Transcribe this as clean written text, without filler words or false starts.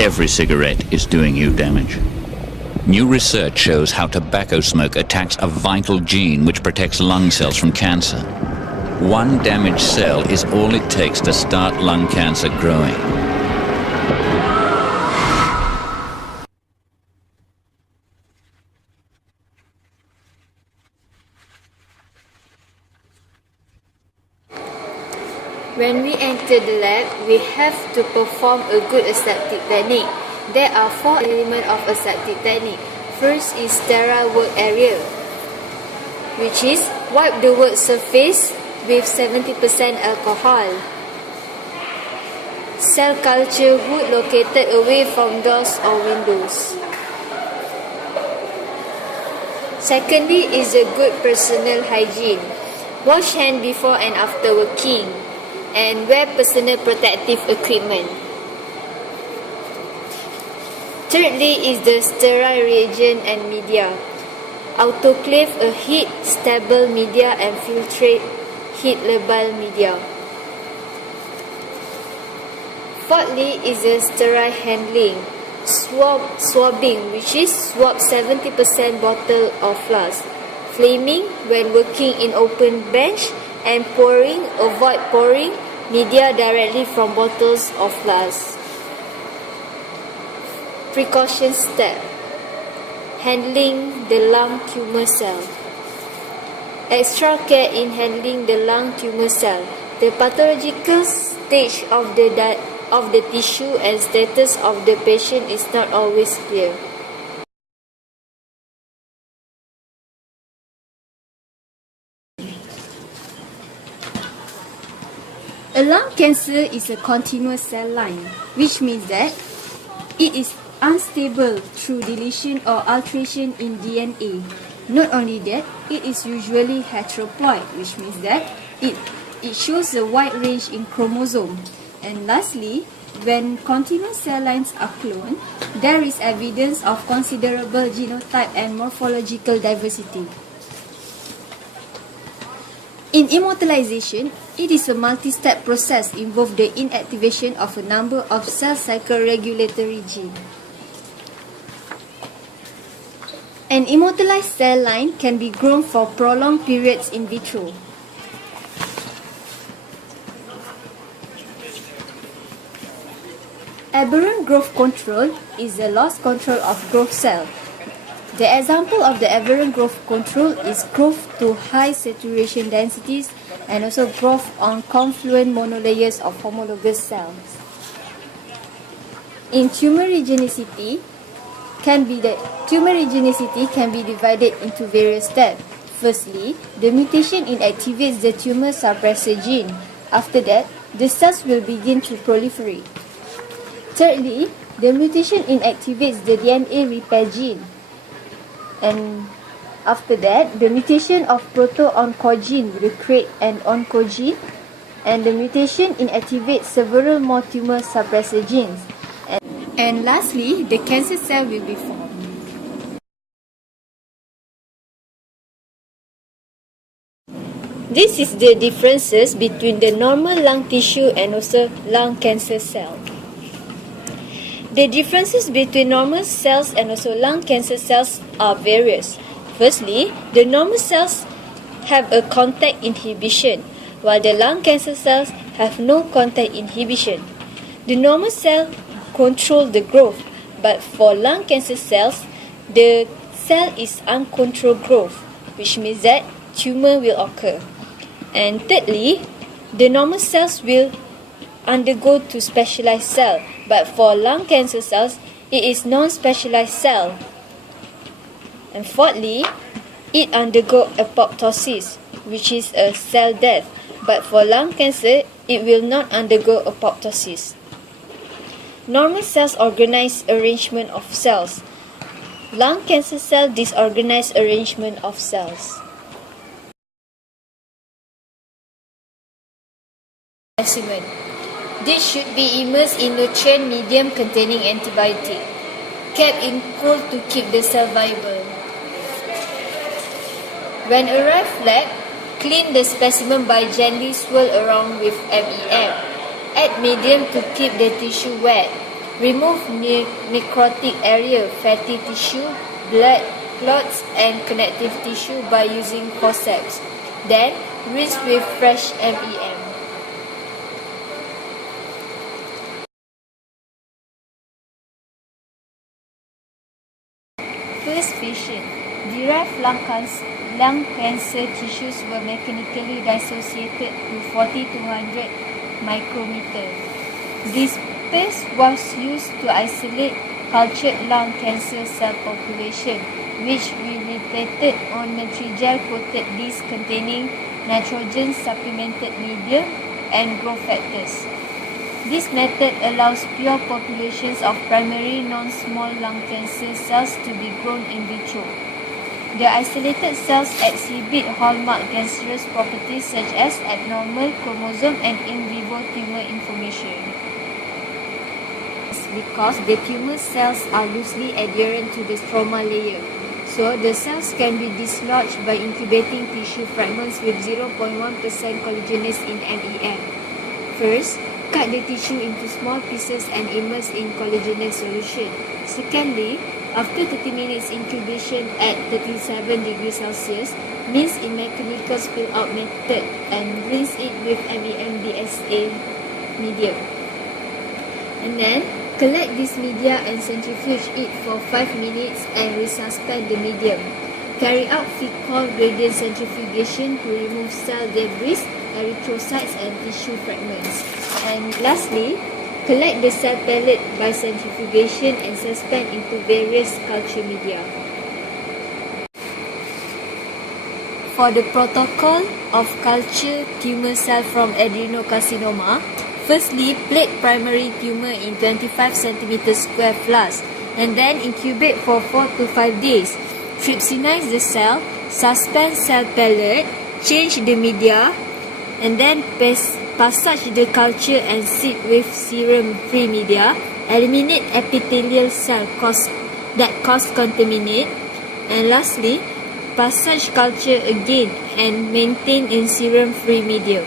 Every cigarette is doing you damage. New research shows how tobacco smoke attacks a vital gene which protects lung cells from cancer. One damaged cell is all it takes to start lung cancer growing. When we enter the lab, we have to perform a good aseptic technique. There are 4 elements of aseptic technique. First is sterile work area, which is wipe the work surface with 70% alcohol. Cell culture wood located away from doors or windows. Secondly is a good personal hygiene. Wash hands before and after working, and wear personal protective equipment. Thirdly is the sterile reagent and media. Autoclave a heat-stable media and filtrate heat-labile media. Fourthly is the sterile handling. Swabbing, which is swab 70% bottle or flask. Flaming when working in open bench, and pouring, avoid pouring media directly from bottles or flasks. Precaution step: handling the lung tumor cell. Extra care in handling the lung tumor cell. The pathological stage of the tissue and status of the patient is not always clear. A lung cancer is a continuous cell line, which means that it is unstable through deletion or alteration in DNA. Not only that, it is usually heteroploid, which means that it shows a wide range in chromosome. And lastly, when continuous cell lines are cloned, there is evidence of considerable genotype and morphological diversity. In immortalization, it is a multi-step process involving the inactivation of a number of cell cycle regulatory genes. An immortalized cell line can be grown for prolonged periods in vitro. Aberrant growth control is the loss control of growth cell. The example of the aberrant growth control is growth to high saturation densities and also growth on confluent monolayers of homologous cells. In tumor regenicity can be divided into various steps. Firstly, the mutation inactivates the tumor suppressor gene. After that, the cells will begin to proliferate. Thirdly, the mutation inactivates the DNA repair gene. And after that, the mutation of proto-oncogene will create an oncogene, and the mutation inactivates several more tumor suppressor genes. And lastly, the cancer cell will be formed. This is the differences between the normal lung tissue and also lung cancer cell. The differences between normal cells and also lung cancer cells are various. Firstly, the normal cells have a contact inhibition, while the lung cancer cells have no contact inhibition. The normal cell control the growth, but for lung cancer cells, the cell is uncontrolled growth, which means that tumor will occur. And thirdly, the normal cells will undergo to specialized cell, but for lung cancer cells, it is non-specialized cell. And fourthly, it undergo apoptosis, which is a cell death, but for lung cancer, it will not undergo apoptosis. Normal cells organize arrangement of cells. Lung cancer cell disorganized arrangement of cells. Specimen. This should be immersed in nutrient medium containing antibiotic, kept in cool to keep the cell viable. When arrived flat, clean the specimen by gently swirl around with MEM. Add medium to keep the tissue wet. Remove necrotic area, fatty tissue, blood clots and connective tissue by using forceps. Then rinse with fresh MEM. First patient. Derived lung cancer tissues were mechanically dissociated to 40 to 100 micrometer. This test was used to isolate cultured lung cancer cell population, which we replicated on Matrigel coated disc containing nitrogen supplemented medium and growth factors. This method allows pure populations of primary non-small lung cancer cells to be grown in vitro. The isolated cells exhibit hallmark cancerous properties such as abnormal chromosome and in vivo tumor information. Because the tumor cells are loosely adherent to the stroma layer, so the cells can be dislodged by incubating tissue fragments with 0.1% collagenase in MEM. First, cut the tissue into small pieces and immerse in collagenase solution. Secondly, after 30 minutes incubation at 37 degrees Celsius, mince in mechanical spill-out method and rinse it with MEM-DSA medium. And then, collect this media and centrifuge it for 5 minutes and resuspend the medium. Carry out fecal gradient centrifugation to remove cell debris, erythrocytes and tissue fragments. And lastly, collect the cell pellet by centrifugation and suspend into various culture media. For the protocol of culture tumor cell from adenocarcinoma, firstly, plate primary tumor in 25 cm square flask and then incubate for 4 to 5 days. Trypsinize the cell, suspend cell pellet, change the media, and then passage the culture and seed with serum-free media. Eliminate epithelial cell that cause contaminate. And lastly, passage culture again and maintain in serum-free medium.